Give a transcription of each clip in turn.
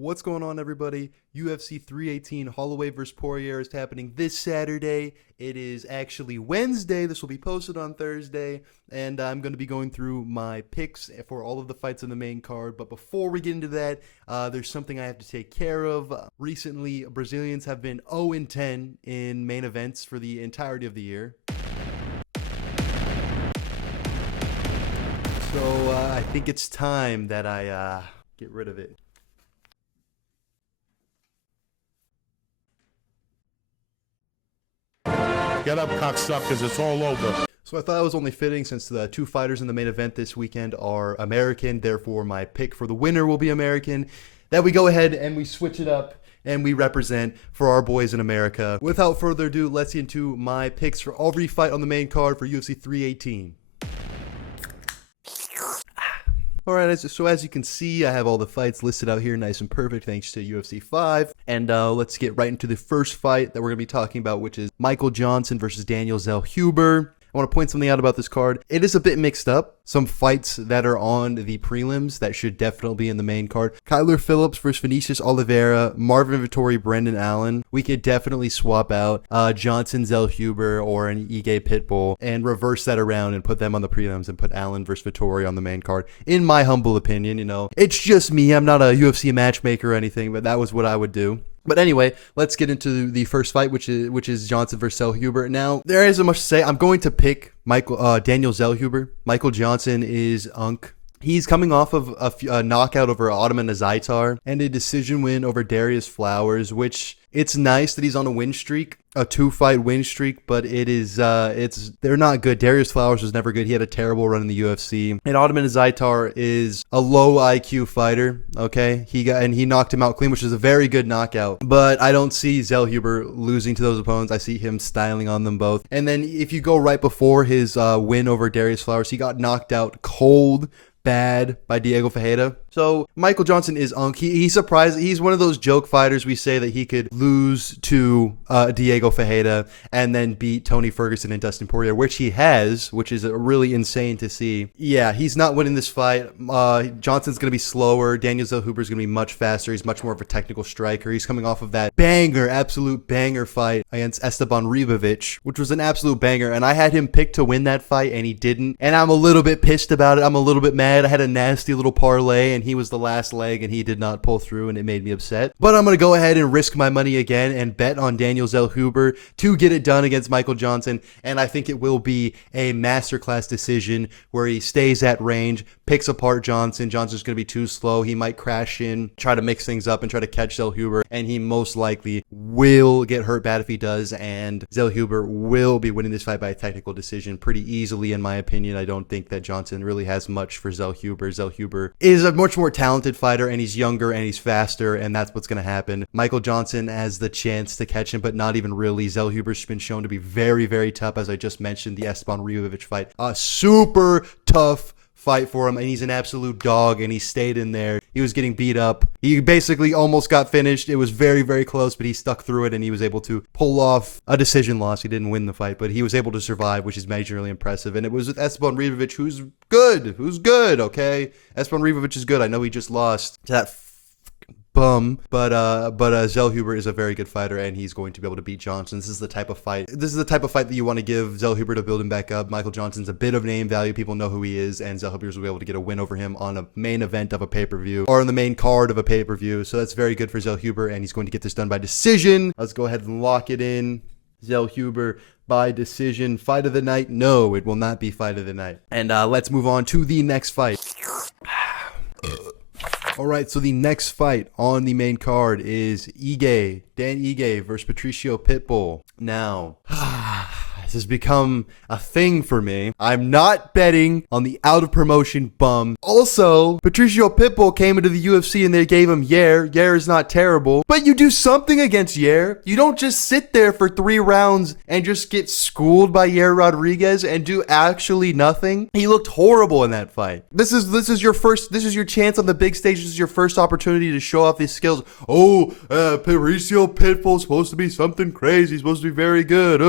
What's going on, everybody? UFC 318 Holloway vs. Poirier is happening this Saturday. It is actually Wednesday. This will be posted on Thursday, and I'm going to be going through my picks for all of the fights on the main card. But before we get into that, there's something I have to take care of. Recently, Brazilians have been 0-10 in main events for the entirety of the year. So I think it's time that I get rid of it. Get up, cocksuckers, it's all over. So I thought it was only fitting, since the two fighters in the main event this weekend are American, therefore my pick for the winner will be American, that we go ahead and we switch it up and we represent for our boys in America. Without further ado, let's get into my picks for every fight on the main card for UFC 318. Alright, so as you can see, I have all the fights listed out here nice and perfect thanks to UFC 5. And let's get right into the first fight that we're going to be talking about, which is Michael Johnson versus Daniel Zellhuber. I want to point something out about this card. It is a bit mixed up. Some fights that are on the prelims that should definitely be in the main card. Kyler Phillips versus Vinicius Oliveira, Marvin Vettori, Brendan Allen. We could definitely swap out Johnson Zellhuber or an Ige Pitbull and reverse that around and put them on the prelims and put Allen versus Vettori on the main card. In my humble opinion, you know, it's just me. I'm not a UFC matchmaker or anything, but that was what I would do. But anyway, let's get into the first fight, which is Johnson versus Zellhuber. Now, there isn't much to say. I'm going to pick Daniel Zellhuber. Michael Johnson is unk. He's coming off of a knockout over Ottoman Azaitar and a decision win over Darius Flowers, which it's nice that he's on a win streak, a 2-fight win streak, but they're not good. Darius Flowers was never good. He had a terrible run in the UFC. And Ottoman Azaitar is a low IQ fighter, okay? He knocked him out clean, which is a very good knockout. But I don't see Zellhuber losing to those opponents. I see him styling on them both. And then if you go right before his win over Darius Flowers, he got knocked out cold, bad by Diego Ferreira. So Michael Johnson is unk. He's surprised. He's one of those joke fighters. We say that he could lose to Diego Ferreira and then beat Tony Ferguson and Dustin Poirier, which he has, which is really insane to see. Yeah, he's not winning this fight. Johnson's going to be slower. Daniel Zellhuber is going to be much faster. He's much more of a technical striker. He's coming off of that absolute banger fight against Esteban Ribovic, which was an absolute banger. And I had him picked to win that fight, and he didn't. And I'm a little bit pissed about it. I'm a little bit mad. I had a nasty little parlay, and he was the last leg, and he did not pull through, and it made me upset. But I'm going to go ahead and risk my money again and bet on Daniel Zellhuber to get it done against Michael Johnson, and I think it will be a masterclass decision where he stays at range, picks apart Johnson. Johnson's going to be too slow. He might crash in, try to mix things up, and try to catch Zellhuber, and he most likely will get hurt bad if he does, and Zellhuber will be winning this fight by a technical decision pretty easily, in my opinion. I don't think that Johnson really has much for Zellhuber. Zellhuber is a much more talented fighter, and he's younger and he's faster, and that's what's going to happen. Michael Johnson has the chance to catch him, but not even really. Zellhuber's been shown to be very, very tough, as I just mentioned, the Esteban Ribovic fight. A super tough fight for him, and he's an absolute dog, and he stayed in there. He was getting beat up. He basically almost got finished. It was very, very close, but he stuck through it, and he was able to pull off a decision loss. He didn't win the fight, but he was able to survive, which is majorly impressive. And it was with Esteban Ribovic, who's good, okay? Esteban Ribovic is good. I know he just lost to that bum, but Zellhuber is a very good fighter, and he's going to be able to beat Johnson. This is the type of fight that you want to give Zellhuber to build him back up. Michael Johnson's a bit of name value. People know who he is, and Zellhuber will be able to get a win over him on a main event of a pay-per-view or on the main card of a pay-per-view. So that's very good for Zellhuber, and he's going to get this done by decision. Let's go ahead and lock it in. Zellhuber by decision. Fight of the night? No, it will not be fight of the night. And let's move on to the next fight. All right, so the next fight on the main card is Dan Ige versus Patricio Pitbull. Now, this has become a thing for me. I'm not betting on the out-of-promotion bum. Also, Patricio Pitbull came into the UFC and they gave him Yair. Yair is not terrible, but you do something against Yair. You don't just sit there for 3 rounds and just get schooled by Yair Rodriguez and do actually nothing. He looked horrible in that fight. This is your chance on the big stage. This is your first opportunity to show off these skills. Patricio Pitbull's supposed to be something crazy. He's supposed to be very good.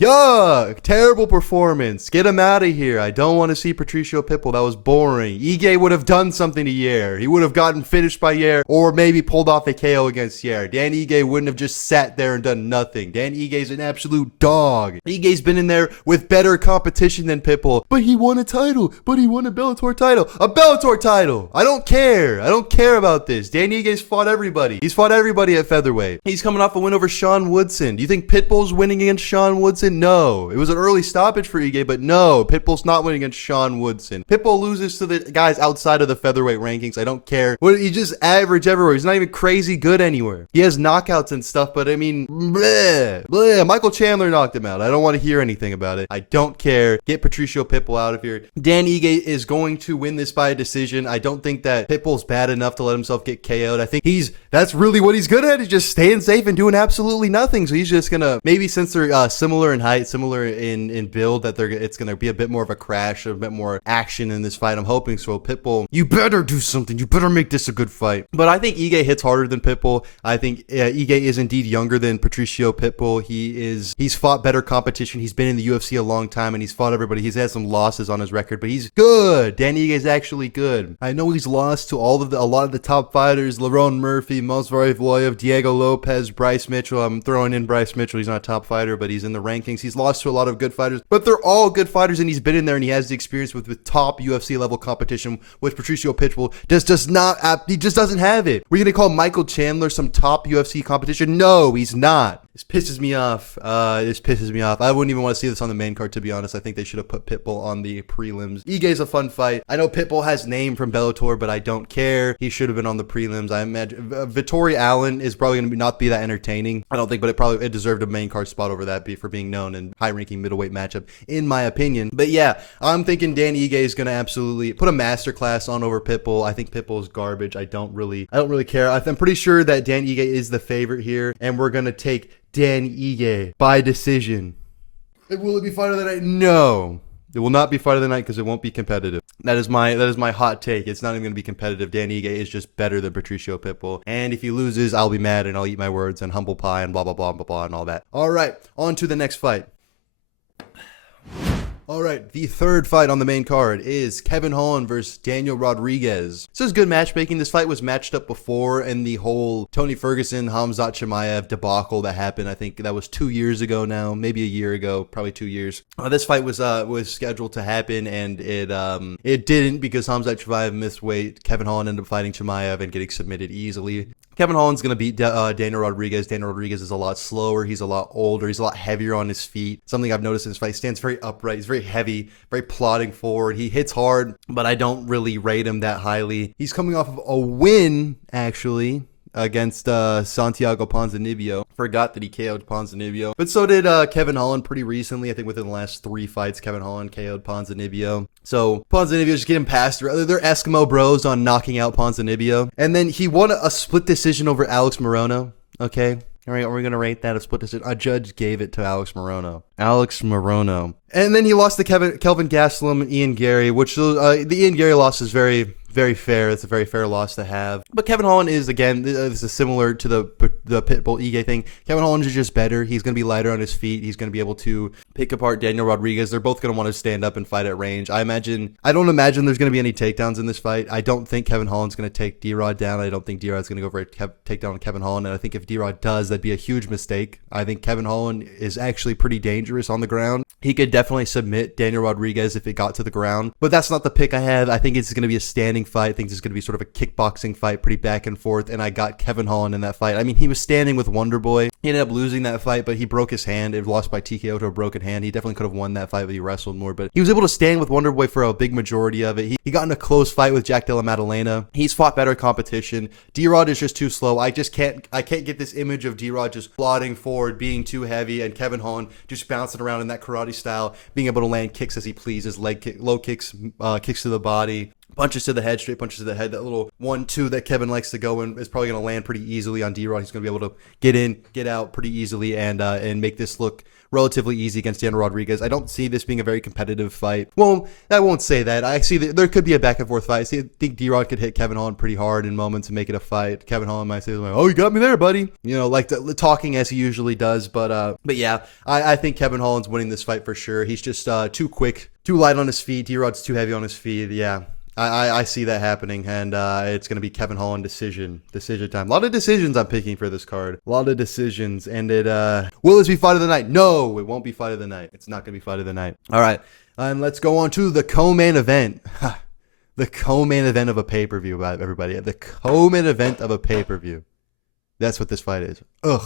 Yo! suck. Terrible performance. Get him out of here. I don't want to see Patricio Pitbull. That was boring. Ige would have done something to Yair. He would have gotten finished by Yair or maybe pulled off a KO against Yair. Dan Ige wouldn't have just sat there and done nothing. Dan Ige's an absolute dog. Ige's been in there with better competition than Pitbull, but he won a title. But he won a Bellator title. A Bellator title. I don't care. I don't care about this. Dan Ige's fought everybody. He's fought everybody at featherweight. He's coming off a win over Sean Woodson. Do you think Pitbull's winning against Sean Woodson? No. It was an early stoppage for Ige, but no. Pitbull's not winning against Sean Woodson. Pitbull loses to the guys outside of the featherweight rankings. I don't care. He just average everywhere. He's not even crazy good anywhere. He has knockouts and stuff, but I mean, bleh, bleh. Michael Chandler knocked him out. I don't want to hear anything about it. I don't care. Get Patricio Pitbull out of here. Dan Ige is going to win this by a decision. I don't think that Pitbull's bad enough to let himself get KO'd. I think that's really what he's good at, is just staying safe and doing absolutely nothing. So he's just gonna, maybe since they're similar in height, similar in build, that it's gonna be a bit more of a crash, a bit more action in this fight. I'm hoping so. Pitbull, you better do something. You better make this a good fight. But I think Ige hits harder than Pitbull. I think Ige is indeed younger than Patricio Pitbull. He's fought better competition. He's been in the UFC a long time and he's fought everybody. He's had some losses on his record, but he's good. Dan Ige is actually good. I know he's lost to a lot of the top fighters: Lerone Murphy, Movsar Evloev, Diego Lopez, Bryce Mitchell. I'm throwing in Bryce Mitchell. He's not a top fighter, but he's in the rankings. He's lost to a lot of good fighters, but they're all good fighters, and he's been in there and he has the experience with top UFC level competition, which Patricio Pitbull does not. He just doesn't have it. We're gonna call Michael Chandler some top UFC competition? No, he's not. This pisses me off. I wouldn't even want to see this on the main card, to be honest. I think they should have put Pitbull on the prelims. Ige's a fun fight. I know Pitbull has name from Bellator, but I don't care. He should have been on the prelims. I imagine Vittori Allen is probably going to not be that entertaining, I don't think, but it deserved a main card spot over that for being known and high-ranking middleweight matchup, in my opinion. But yeah, I'm thinking Dan Ige is going to absolutely put a masterclass on over Pitbull. I think Pitbull is garbage. I don't really care. I'm pretty sure that Dan Ige is the favorite here, and we're going to take Dan Ige by decision. Will it be fight of the night? No. It will not be fight of the night because it won't be competitive. That is my hot take. It's not even going to be competitive. Dan Ige is just better than Patricio Pitbull. And if he loses, I'll be mad and I'll eat my words and humble pie and blah, blah, blah, blah, blah, and all that. All right, on to the next fight. All right, the third fight on the main card is Kevin Holland versus Daniel Rodriguez. This is good matchmaking. This fight was matched up before in the whole Tony Ferguson, Khamzat Chimaev debacle that happened. I think that was 2 years ago now, maybe a year ago, probably 2 years. This fight was scheduled to happen, and it didn't because Khamzat Chimaev missed weight. Kevin Holland ended up fighting Chimaev and getting submitted easily. Kevin Holland's going to beat Daniel Rodriguez. Daniel Rodriguez is a lot slower. He's a lot older. He's a lot heavier on his feet. Something I've noticed in this fight. He stands very upright. He's very heavy, very plodding forward. He hits hard, but I don't really rate him that highly. He's coming off of a win, actually, against Santiago Ponzinibbio. Forgot that he KO'd Ponzinibbio. But so did Kevin Holland pretty recently. I think within the last 3 fights, Kevin Holland KO'd Ponzinibbio. So Ponzinibbio just getting past. They're Eskimo bros on knocking out Ponzinibbio. And then he won a split decision over Alex Morono. Okay. All right, are we going to rate that a split decision? A judge gave it to Alex Morono. And then he lost to Kelvin Gastelum and Ian Gary, which the Ian Gary loss is very fair. It's a very fair loss to have. But Kevin Holland is, again, this is similar to the Pitbull Ige thing. Kevin Holland is just better. He's going to be lighter on his feet. He's going to be able to pick apart Daniel Rodriguez. They're both going to want to stand up and fight at range. I don't imagine there's going to be any takedowns in this fight. I don't think Kevin Holland's going to take D-Rod down. I don't think D-Rod's going to go for a takedown on Kevin Holland. And I think if D-Rod does, that'd be a huge mistake. I think Kevin Holland is actually pretty dangerous on the ground. He could definitely submit Daniel Rodriguez if it got to the ground. But that's not the pick I have. I think it's going to be a standing fight. I think it's going to be sort of a kickboxing fight, pretty back and forth. And I got Kevin Holland in that fight. I mean, he was standing with Wonderboy. He ended up losing that fight, but he broke his hand. It lost by TKO to a broken hand. He definitely could have won that fight, but he wrestled more. But he was able to stand with Wonderboy for a big majority of it. He got in a close fight with Jack Della Maddalena. He's fought better competition. D-Rod is just too slow. I can't get this image of D-Rod just plodding forward, being too heavy, and Kevin Holland just bouncing around in that karate style, being able to land kicks as he pleases, leg kick, low kicks, kicks to the body, punches to the head, straight punches to the head. That little 1-2 that Kevin likes to go in is probably going to land pretty easily on D-Rod. He's going to be able to get in, get out pretty easily and make this look relatively easy against Daniel Rodriguez. I don't see this being a very competitive fight. Well, I won't say that. I see that there could be a back and forth fight. I think D-Rod could hit Kevin Holland pretty hard in moments and make it a fight. Kevin Holland might say, like, oh, you got me there, buddy. You know, like talking as he usually does. But yeah, I think Kevin Holland's winning this fight for sure. He's just too quick, too light on his feet. D-Rod's too heavy on his feet. Yeah. I see that happening, and it's going to be Kevin Holland decision time. A lot of decisions I'm picking for this card. A lot of decisions, and will this be fight of the night? No, it won't be fight of the night. It's not going to be fight of the night. All right, and let's go on to the co-main event. The co-main event of a pay-per-view, everybody. The co-main event of a pay-per-view. That's what this fight is. Ugh.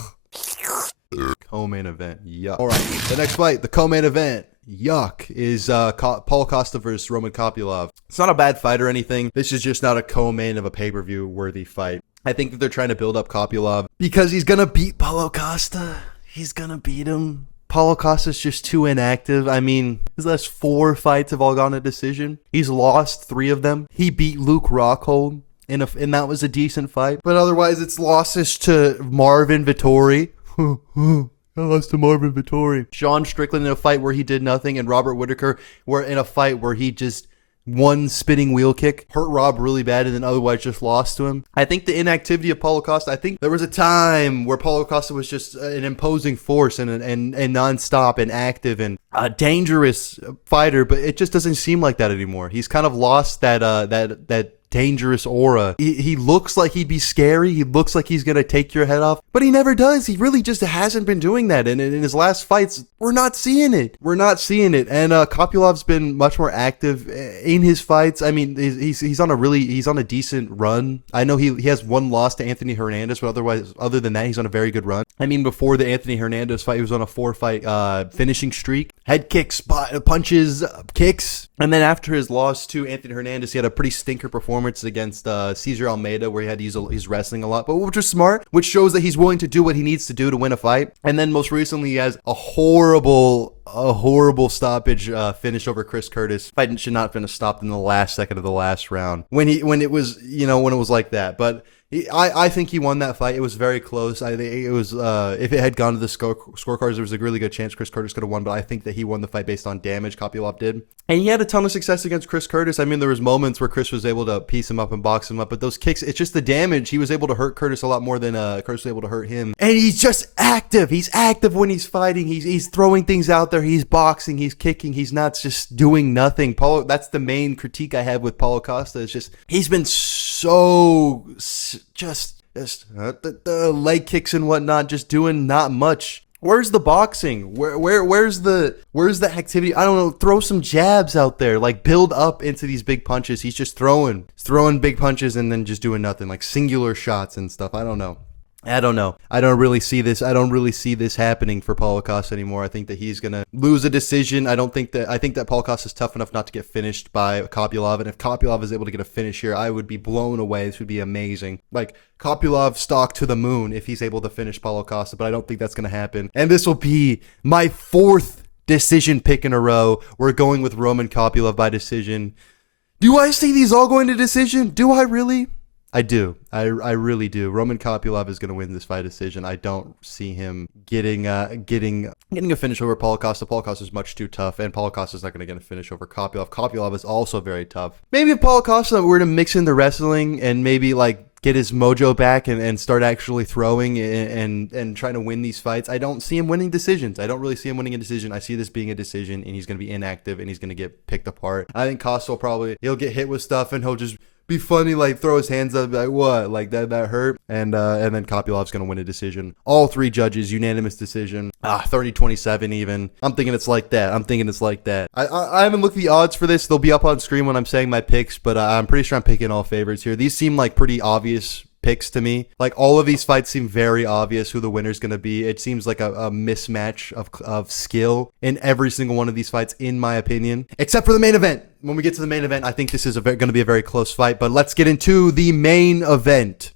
Co-main event. Yuck. All right, the next fight, the co-main event. Yuck, is Paulo Costa versus Roman Kopylov. It's not a bad fight or anything. This is just not a co-main of a pay-per-view worthy fight. I think that they're trying to build up Kopylov because he's going to beat Paulo Costa. He's going to beat him. Paulo Costa's just too inactive. I mean, his last 4 fights have all gone to decision. He's lost 3 of them. He beat Luke Rockhold, and that was a decent fight. But otherwise, it's losses to Marvin Vettori. I lost to Marvin Vettori. Sean Strickland in a fight where he did nothing, and Robert Whittaker were in a fight where he just one spinning wheel kick hurt Rob really bad and then otherwise just lost to him. I think the inactivity of Paulo Costa, I think there was a time where Paulo Costa was just an imposing force and nonstop and active and a dangerous fighter, but it just doesn't seem like that anymore. He's kind of lost that dangerous aura. He looks like he'd be scary. He looks like he's gonna take your head off, but he never does. He really just hasn't been doing that. And in his last fights, we're not seeing it. And Kopylov's been much more active in his fights. I mean, he's on a decent run. I know he has one loss to Anthony Hernandez, but other than that, he's on a very good run. I mean, before the Anthony Hernandez fight, he was on a 4-fight finishing streak. Head kicks, punches, kicks. And then after his loss to Anthony Hernandez, he had a pretty stinker performance against Cesar Almeida, where he had to use his wrestling a lot, but which was smart, which shows that he's willing to do what he needs to do to win a fight. And then most recently, he has a horrible stoppage finish over Chris Curtis. Fight should not have been stopped in the last second of the last round when it was like that. But I think he won that fight. It was very close. I think it was if it had gone to the scorecards, there was a really good chance Chris Curtis could have won. But I think that he won the fight based on damage Kopylov did, and he had a ton of success against Chris Curtis. I mean, there was moments where Chris was able to piece him up and box him up, but those kicks, it's just the damage. He was able to hurt Curtis a lot more than Curtis was able to hurt him. And he's just active. He's active when he's fighting. He's throwing things out there. He's boxing. He's kicking. He's not just doing nothing. That's the main critique I have with Paulo Costa. It's just he's been so just the leg kicks and whatnot, just doing not much. Where's the boxing? Where's the activity? I don't know. Throw some jabs out there, like build up into these big punches. He's just throwing big punches and then just doing nothing, like singular shots and stuff. I don't know. I don't really see this. I don't really see this happening for Paulo Costa anymore. I think that he's going to lose a decision. I think that Paulo Costa is tough enough not to get finished by Kopylov. And if Kopylov is able to get a finish here, I would be blown away. This would be amazing. Like Kopylov stock to the moon if he's able to finish Paulo Costa, but I don't think that's going to happen. And this will be my 4th decision pick in a row. We're going with Roman Kopylov by decision. Do I see these all going to decision? Do I really? I do. I really do. Roman Kopylov is going to win this fight decision. I don't see him getting a finish over Paulo Costa. Paulo Costa is much too tough, and Paulo Costa is not going to get a finish over Kopylov. Kopylov is also very tough. Maybe if Paulo Costa were to mix in the wrestling and maybe like get his mojo back and start actually throwing and trying to win these fights, I don't see him winning decisions. I don't really see him winning a decision. I see this being a decision, and he's going to be inactive, and he's going to get picked apart. I think Costa he'll get hit with stuff, and he'll just be funny, like throw his hands up, like what, like that hurt, and then Kopylov's gonna win a decision. All 3 judges, unanimous decision. 30-27 even. I'm thinking it's like that. I haven't looked at the odds for this. They'll be up on screen when I'm saying my picks, but I'm pretty sure I'm picking all favorites here. These seem like pretty obvious picks to me. Like all of these fights seem very obvious who the winner's going to be. It seems like a mismatch of skill in every single one of these fights, in my opinion, except for the main event. When we get to the main event, I think this is going to be a very close fight, but let's get into the main event.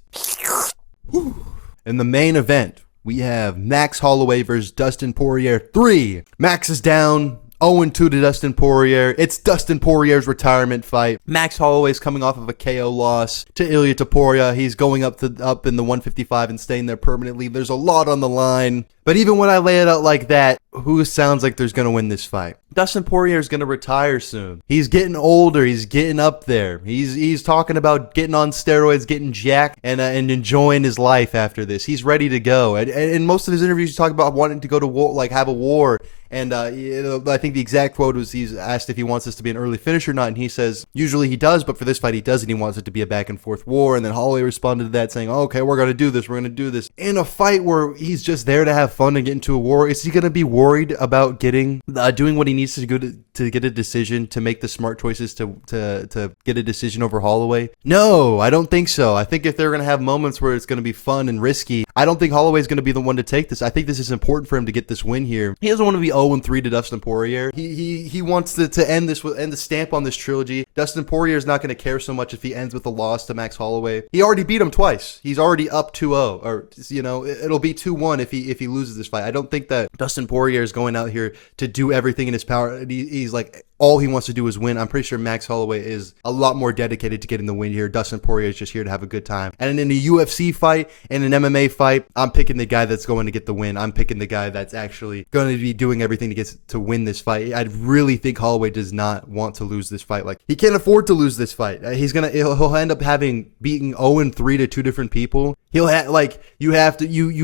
In the main event, we have Max Holloway versus Dustin Poirier 3. Max is down 0-2 to Dustin Poirier. It's Dustin Poirier's retirement fight. Max Holloway's coming off of a KO loss to Ilia Topuria. He's going up in the 155 and staying there permanently. There's a lot on the line. But even when I lay it out like that, who sounds like there's going to win this fight? Dustin Poirier is going to retire soon. He's getting older. He's getting up there. He's talking about getting on steroids, getting jacked, and enjoying his life after this. He's ready to go. And in most of his interviews, he talk about wanting to go to war, like have a war. And I think the exact quote was he's asked if he wants this to be an early finish or not. And he says, usually he does, but for this fight he doesn't. He wants it to be a back and forth war. And then Holloway responded to that saying, okay, we're going to do this. We're going to do this. In a fight where he's just there to have fun and get into a war, is he going to be worried about doing what he needs to do to get a decision, to make the smart choices to get a decision over Holloway? No, I don't think so. I think if they're going to have moments where it's going to be fun and risky, I don't think Holloway's going to be the one to take this. I think this is important for him to get this win here. He doesn't want to be 0-3 to Dustin Poirier. He wants to end the stamp on this trilogy. Dustin Poirier is not going to care so much if he ends with a loss to Max Holloway. He already beat him twice. He's already up 2-0, or it'll be 2-1 if he loses this fight. I don't think that Dustin Poirier is going out here to do everything in his power. He's like, all he wants to do is win. I'm pretty sure Max Holloway is a lot more dedicated to getting the win here. Dustin Poirier is just here to have a good time. And in a UFC fight and an MMA fight, I'm picking the guy that's going to get the win. I'm picking the guy that's actually going to be doing everything to win this fight. I really think Holloway does not want to lose this fight. Like, he can't afford to lose this fight. He'll end up having beaten 0-3 to two different people. You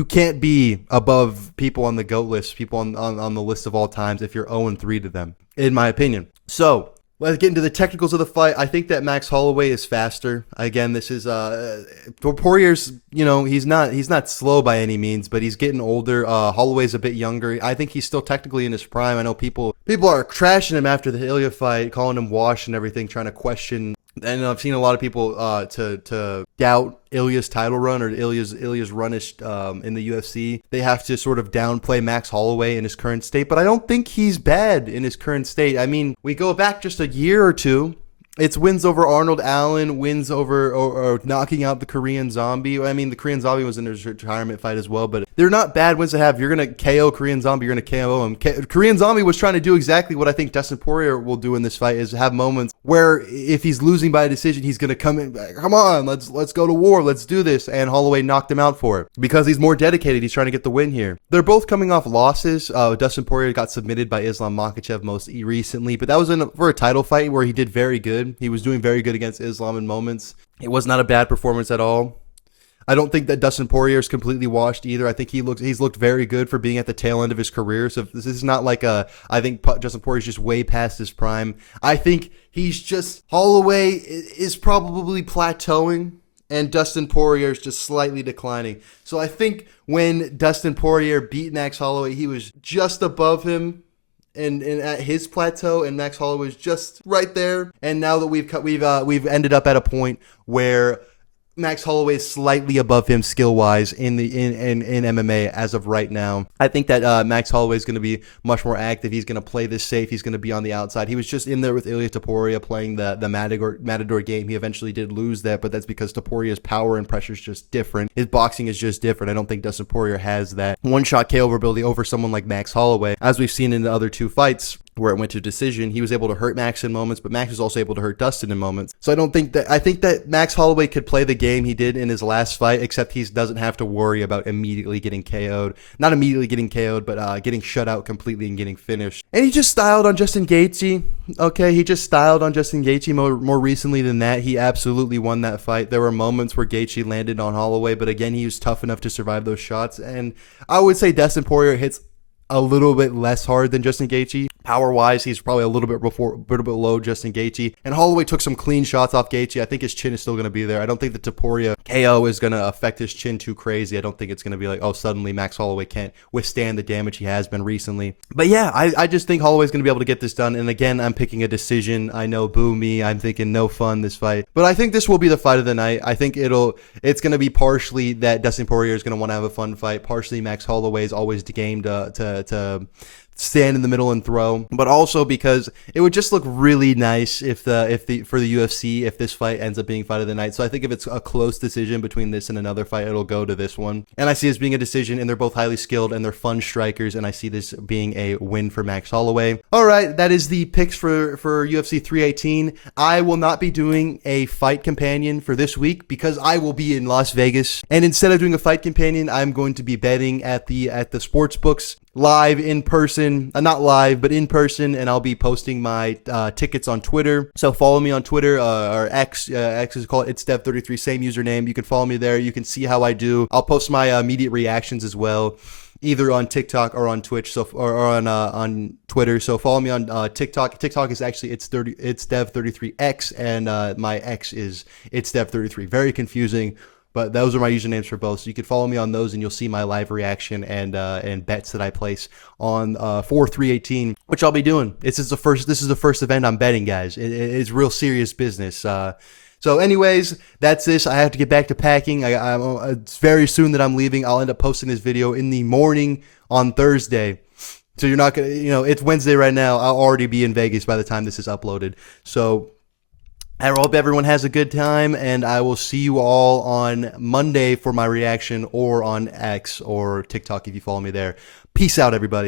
can't be above people on the GOAT list, people on the list of all times if you're 0-3 to them, in my opinion. So let's get into the technicals of the fight. I think that Max Holloway is faster. Again, this is Poirier's, he's not slow by any means, but he's getting older. Holloway's a bit younger. I think he's still technically in his prime. I know people are trashing him after the Ilia fight, calling him washed and everything, trying to question. And I've seen a lot of people to doubt Ilya's title run or Ilya's runish in the UFC. They have to sort of downplay Max Holloway in his current state, but I don't think he's bad in his current state. I mean, we go back just a year or two. It's wins over Arnold Allen, wins over or knocking out the Korean Zombie. I mean, the Korean Zombie was in his retirement fight as well, but they're not bad wins to have. You're going to KO Korean Zombie, you're going to KO him. Korean Zombie was trying to do exactly what I think Dustin Poirier will do in this fight, is have moments where if he's losing by a decision, he's going to come in, come on, let's go to war, let's do this. And Holloway knocked him out for it because he's more dedicated. He's trying to get the win here. They're both coming off losses. Dustin Poirier got submitted by Islam Makhachev most recently, but that was for a title fight where he did very good. He was doing very good against Islam in moments. It was not a bad performance at all. I don't think that Dustin Poirier is completely washed either. I think he's looked very good for being at the tail end of his career. So this is not like I think Dustin Poirier is just way past his prime. I think Holloway is probably plateauing and Dustin Poirier is just slightly declining. So I think when Dustin Poirier beat Max Holloway, he was just above him and at his plateau, and Max Holloway was just right there. And now that we've ended up at a point where Max Holloway is slightly above him skill-wise in MMA as of right now. I think that Max Holloway is going to be much more active. He's going to play this safe. He's going to be on the outside. He was just in there with Ilia Topuria playing the Matador game. He eventually did lose that, but that's because Topuria's power and pressure is just different. His boxing is just different. I don't think Dustin Poirier has that one-shot KO ability over someone like Max Holloway. As we've seen in the other two fights, where it went to decision, he was able to hurt Max in moments, but Max was also able to hurt Dustin in moments. So I think that Max Holloway could play the game he did in his last fight, except he doesn't have to worry about immediately getting KO'd. Not immediately getting KO'd, but getting shut out completely and getting finished. And he just styled on Justin Gaethje. Okay, he just styled on Justin Gaethje more recently than that. He absolutely won that fight. There were moments where Gaethje landed on Holloway, but again, he was tough enough to survive those shots. And I would say Dustin Poirier hits a little bit less hard than Justin Gaethje. Power-wise, he's probably a little bit low Justin Gaethje. And Holloway took some clean shots off Gaethje. I think his chin is still going to be there. I don't think the Topuria KO is going to affect his chin too crazy. I don't think it's going to be like, oh, suddenly Max Holloway can't withstand the damage he has been recently. But yeah, I just think Holloway's going to be able to get this done. And again, I'm picking a decision. I know, boo me. I'm thinking no fun this fight. But I think this will be the fight of the night. I think it's going to be partially that Dustin Poirier is going to want to have a fun fight. Partially Max Holloway is always the game to stand in the middle and throw, but also because it would just look really nice if for the UFC if this fight ends up being fight of the night. So I think if it's a close decision between this and another fight, it'll go to this one. And I see this being a decision, and they're both highly skilled and they're fun strikers, and I see this being a win for Max Holloway. All right, that is the picks for UFC 318. I will not be doing a fight companion for this week because I will be in Las Vegas, and instead of doing a fight companion, I'm going to be betting at the sports books live in person, not live, but in person, and I'll be posting my tickets on Twitter. So follow me on Twitter, or X is called It's Dev33, same username. You can follow me there. You can see how I do. I'll post my immediate reactions as well, either on TikTok or on Twitch, or on Twitter. So follow me on TikTok. TikTok is actually It's Dev33X, and my X is It's Dev33. Very confusing, but those are my usernames for both. So you can follow me on those, and you'll see my live reaction and bets that I place on for 318, which I'll be doing. This is the first event I'm betting, guys. It's real serious business. So anyways, that's this. I have to get back to packing. It's very soon that I'm leaving. I'll end up posting this video in the morning on Thursday. So you're not going to, it's Wednesday right now. I'll already be in Vegas by the time this is uploaded. So I hope everyone has a good time, and I will see you all on Monday for my reaction, or on X or TikTok if you follow me there. Peace out, everybody.